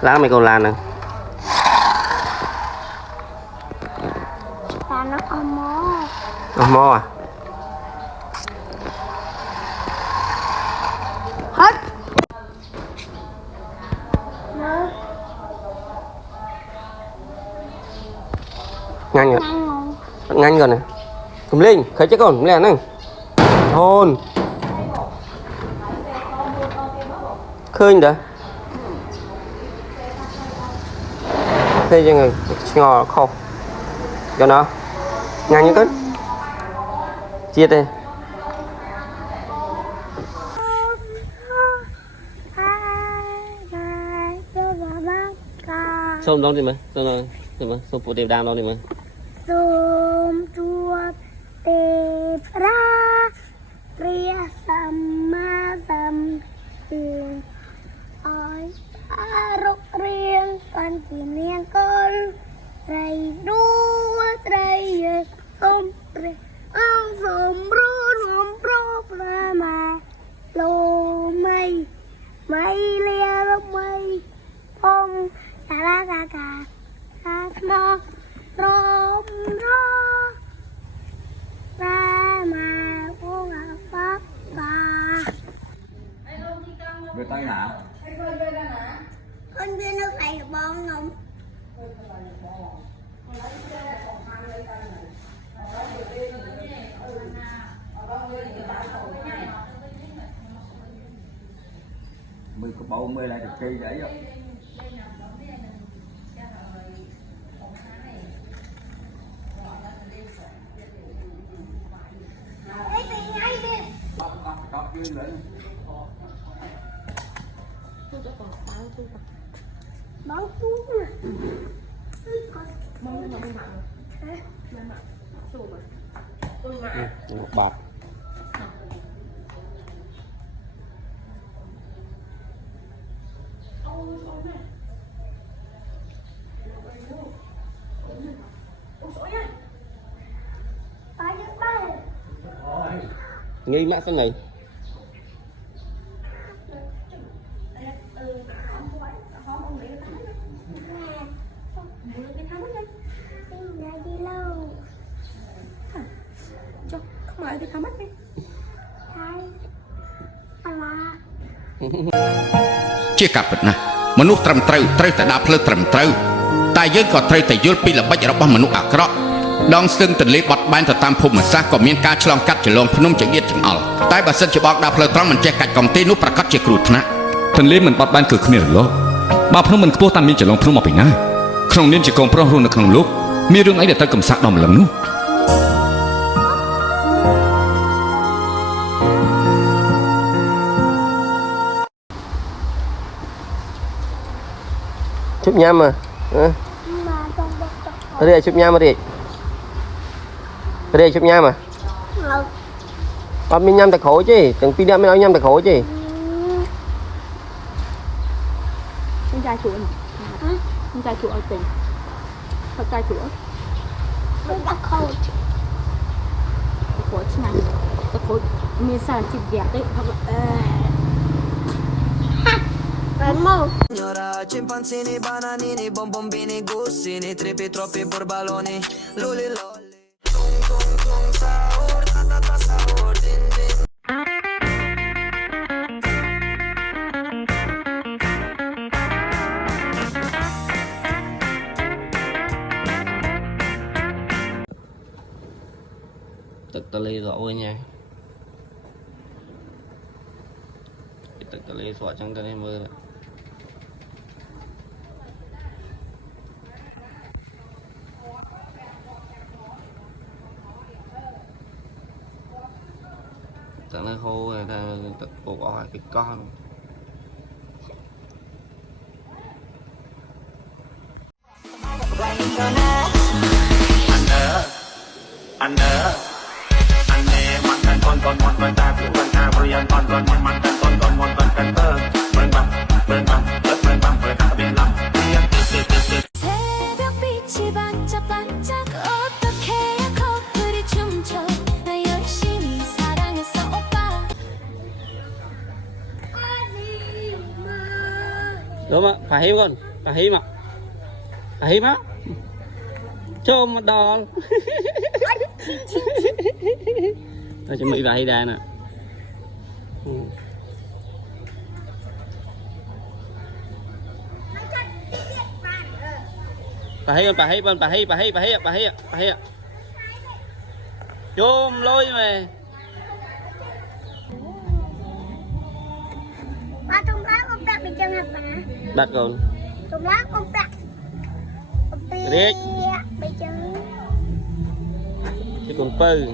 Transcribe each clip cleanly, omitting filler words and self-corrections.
lá mày còn lan nè ta nó ôm mò à hết nhanh rồi nè cầm lên khởi chết con lẹ nè hôn khơi đã khơi cho người ngò khô cho nó nhanh như cất chia đây xôm đâu đi mà xôm phụ đẹp đam đâu đi mà xôm chua tê ra ria sama sam tiền oi rục riêng con chỉ miệng con rầy đua rầy không rầy ông xôm rô ra mà lô mây mây lia lông mây phong cà la cà mò rôm rô ra mà cô gặp bác bà về tay nè con viên nó phải được bông không mày có bầu mày lại được cây vậy đó có duyên nữa bóng thuốc nè một bọc nghi mã xanh này không ai đi khám mắt đi chia cặp vật nàyមនុស្សត្រឹមត្រូវត្រូវតែដើរផ្លូវត្រឹមត្រូវតែយើងក៏ត្រូវតែយល់ពីល្បិចរបស់មនុស្សអាក្រក់ដងស្ទឹងទន្លេបត់បែនទៅតាមភូមិសាស្ត្រក៏មានការឆ្លងកាត់ចលងភ្នំចង្អៀតចង្អល់តែបើសិនជាបោកដើរផ្លូវត្រង់មិនចេះកាច់កំទេនោះប្រកាសជាគ្រោះថ្នាក់ទន្លេមិនបត់បែនគឺគ្មានរលកបើភ្នំមិនខ្ពស់តាមមានចលងភ្នំមកពីណាក្នុងនាមជាកូនប្រុសរស់នៅក្នុងលោកមានរឿងអីដែលត្រូវកំសាកដល់ម្លឹងនោះchụp nhâm mà đây chụp nhâm mà đây chụp nhâm mà con mình nhâm tại khổ chứ từng pin đâm mới nói nhâm tại khổ chứ con trai chuột con trai chuột ở tỉnh con trai chuột đã khâu khổ chứ này khổ miền Sài chụp dẹp đấy hoặc là Signora, scimpanzini, bananini, bonbombini, gussini, tripi, troppi borbaloni, luli lolli, tung tung tung, sahur, ta ta ta sahur, din din.ទឹកតលេrõវិញnhaទឹកតលេស្រកចឹងទៅនេះមើលទឹកនេះហូរថាទឹកពុកអស់គេកោះ đúng không phải hiếm con phải hiếm á cho một đò nó chuẩn bị vậy đây nè bà hí chôm lôi mày ba trong lá con bạc bị chân hạt bà đặt còn trong lá con bạc riết bị chân chứ còn pư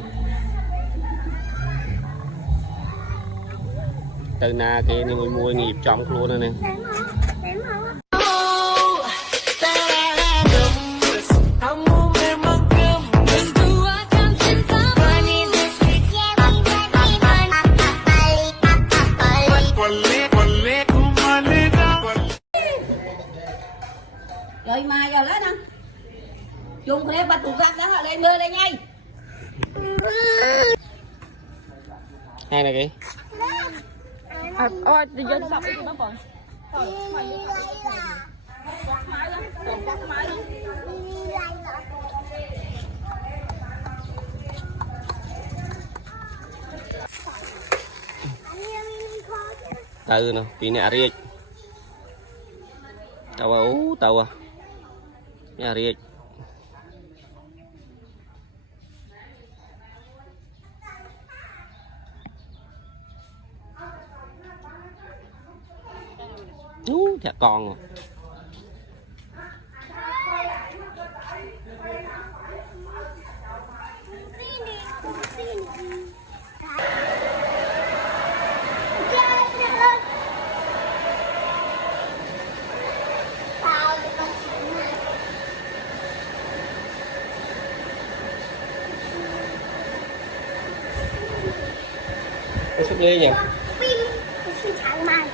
từ na kia này mua nghiệp trong luôn đây nè để mà rồi mà giờ lấy nè dùng cái bạch tuột rác đó lên mưa đây ngay hay này kì thì dân sọc cái nó còn từ nè tí nè riết tàu à nhà riết chả con rồi cái súp ly nhỉ xin chẳng mày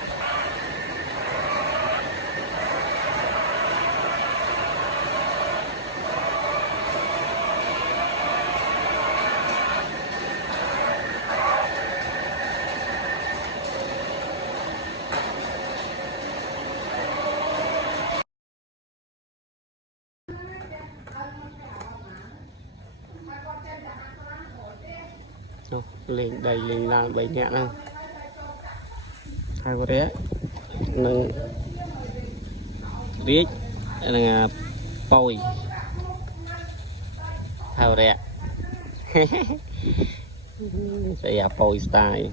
lên đây lên làm bảy nhẹ nè hai con đấy nâng riết là poi hai con đấy sẽ poi style